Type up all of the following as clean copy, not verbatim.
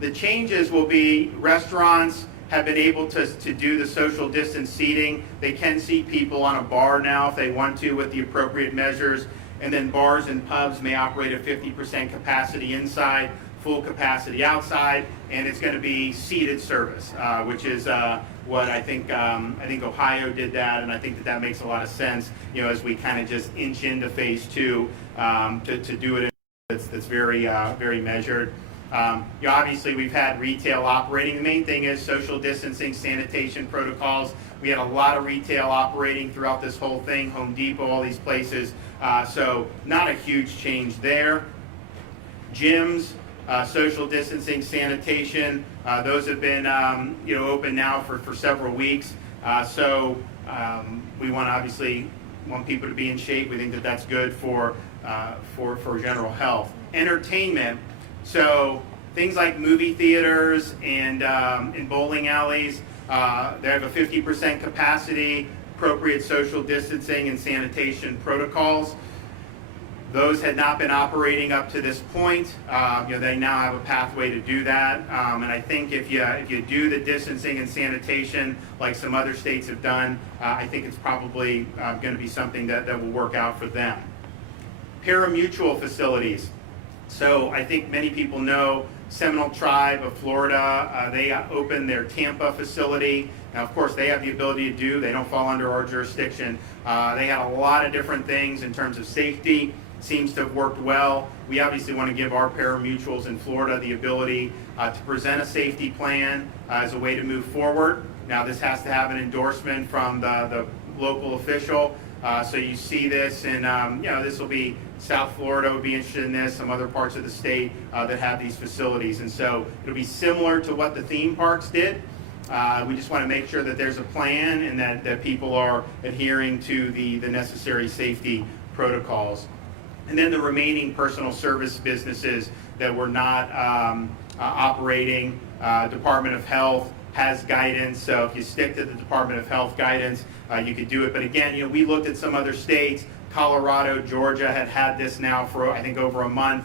The changes will be restaurants have been able to do the social distance seating. They can seat people on a bar now if they want to with the appropriate measures. And then bars and pubs may operate at 50% capacity inside, full capacity outside, and it's going to be seated service, which is what I think Ohio did that, and I think that makes a lot of sense, as we kind of just inch into phase two to do it that's very very measured. Obviously, we've had retail operating. The main thing is social distancing, sanitation protocols. We had a lot of retail operating throughout this whole thing, Home Depot, all these places. So not a huge change there. Gyms, social distancing, sanitation, those have been open now for several weeks. So we obviously want people to be in shape. We think that that's good for general health. Entertainment. So things like movie theaters and bowling alleys, they have a 50% capacity, appropriate social distancing and sanitation protocols. Those had not been operating up to this point. They now have a pathway to do that. And I think if you do the distancing and sanitation like some other states have done, I think it's probably going to be something that will work out for them. Parimutuel facilities. So I think many people know Seminole Tribe of Florida, they opened their Tampa facility. Now, of course, they have the ability to they don't fall under our jurisdiction. They had a lot of different things in terms of safety. Seems to have worked well. We obviously want to give our parimutuels in Florida the ability to present a safety plan as a way to move forward. Now, this has to have an endorsement from the local official. So you see this, and this will be South Florida would be interested in this, some other parts of the state that have these facilities. And so it'll be similar to what the theme parks did. We just want to make sure that there's a plan and that people are adhering to the necessary safety protocols. And then the remaining personal service businesses that were not operating, Department of Health has guidance. So if you stick to the Department of Health guidance, you could do it. But again, we looked at some other states. Colorado, Georgia had this now for I think over a month.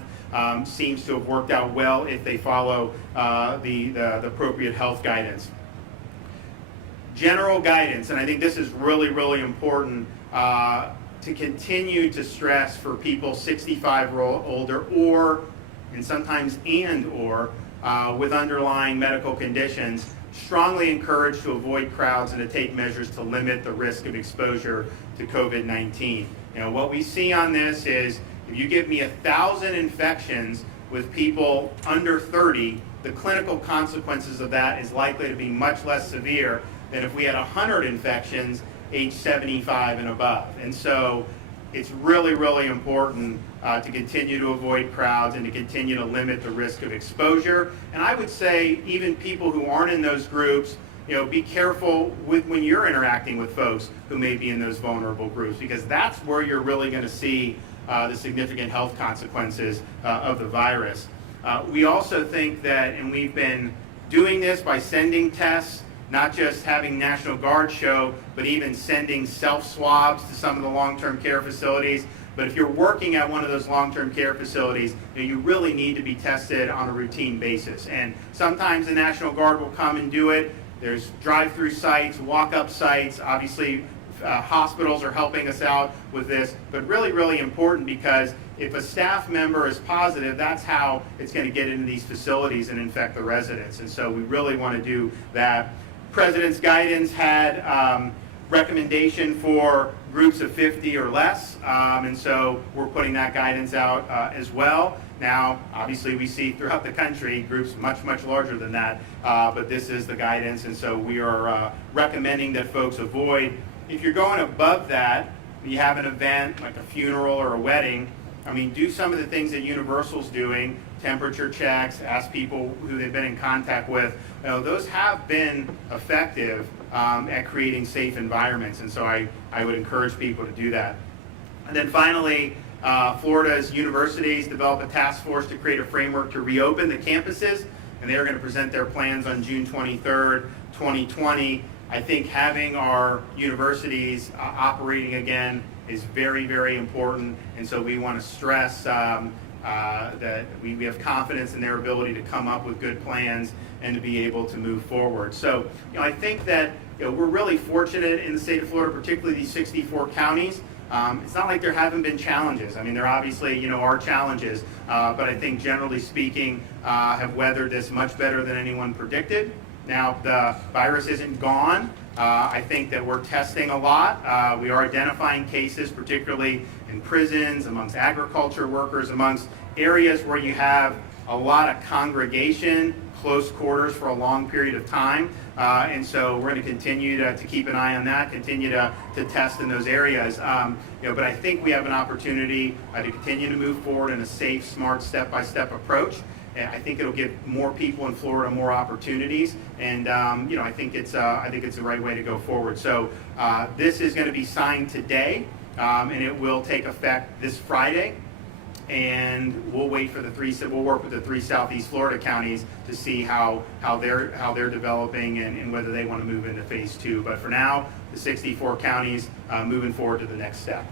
Seems to have worked out well if they follow the appropriate health guidance. General guidance, and I think this is really, really important to continue to stress for people 65 or older, and sometimes with underlying medical conditions. Strongly encouraged to avoid crowds and to take measures to limit the risk of exposure to COVID-19. What we see on this is if you give me 1,000 infections with people under 30, the clinical consequences of that is likely to be much less severe than if we had 100 infections age 75 and above. And so it's really, really important to continue to avoid crowds and to continue to limit the risk of exposure. And I would say even people who aren't in those groups, be careful when you're interacting with folks who may be in those vulnerable groups, because that's where you're really going to see the significant health consequences of the virus. We also think that, and we've been doing this by sending tests, not just having National Guard show, but even sending self-swabs to some of the long-term care facilities. But if you're working at one of those long-term care facilities, you really need to be tested on a routine basis. And sometimes the National Guard will come and do it. There's drive-through sites, walk-up sites. Obviously, hospitals are helping us out with this. But really, really important, because if a staff member is positive, that's how it's going to get into these facilities and infect the residents. And so we really want to do that. President's guidance had recommendation for groups of 50 or less, and so we're putting that guidance out as well. Now, obviously, we see throughout the country groups much, much larger than that, but this is the guidance, and so we are recommending that folks avoid. If you're going above that, you have an event like a funeral or a wedding, do some of the things that Universal's doing, temperature checks, ask people who they've been in contact with. Those have been effective at creating safe environments, and so I would encourage people to do that. And then finally, Florida's universities developed a task force to create a framework to reopen the campuses, and they are going to present their plans on June 23rd, 2020. I think having our universities operating again is very, very important, and so we want to stress that we have confidence in their ability to come up with good plans and to be able to move forward. So, I think that we're really fortunate in the state of Florida, particularly these 64 counties. It's not like there haven't been challenges. I mean, there obviously, are challenges, but I think generally speaking, have weathered this much better than anyone predicted. Now, the virus isn't gone. I think that we're testing a lot. We are identifying cases, particularly in prisons, amongst agriculture workers, amongst areas where you have a lot of congregation, close quarters for a long period of time. And so we're going to continue to keep an eye on that, continue to test in those areas. But I think we have an opportunity to continue to move forward in a safe, smart, step-by-step approach. And I think it'll give more people in Florida more opportunities, and I think it's the right way to go forward. So this is going to be signed today, and it will take effect this Friday. And we'll wait for we'll work with the 3 Southeast Florida counties to see how they're developing and whether they want to move into phase 2. But for now, the 64 counties moving forward to the next step.